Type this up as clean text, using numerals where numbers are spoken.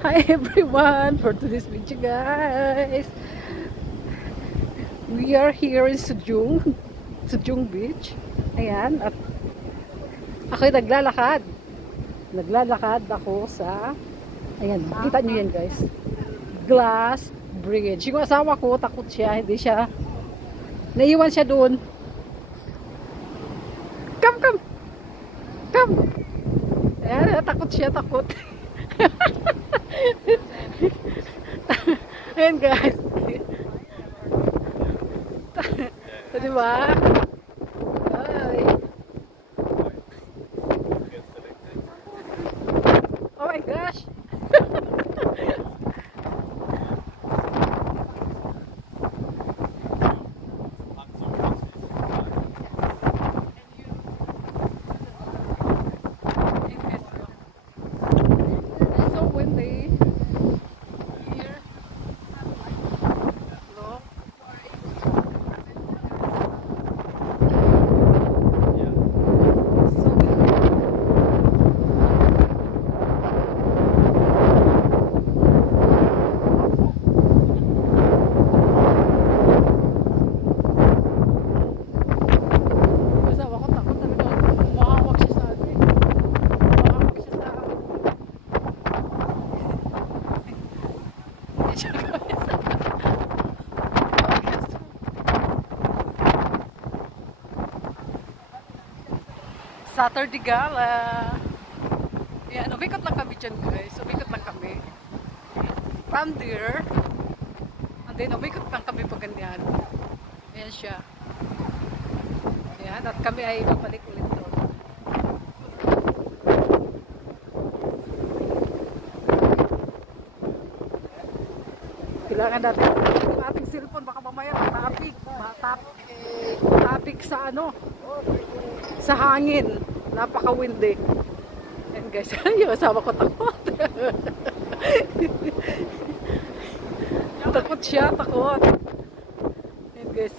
Hi everyone, for today's video guys, we are here in Sujung Beach. Ayan, at ako'y naglalakad ako sa, ayan, kita nyo yan guys, glass bridge. Yung asawa ko, takot siya, naiwan siya doon. Come ayan, takot. Ayan guys. Diba? Ay. Oh my gosh. Saturday Gala. Yan, umikot lang kami dyan guys. Umikot lang kami. From there. And then umikot lang kami pag ganyan. Ayan siya. Ayan, at kami ay babalik ulit doon. Kailangan natin yung ating cellphone. Baka mamaya matapik sa ano, sa hangin. Napaka-windy. And guys, yung asawa ko takot. Takot siya. And guys,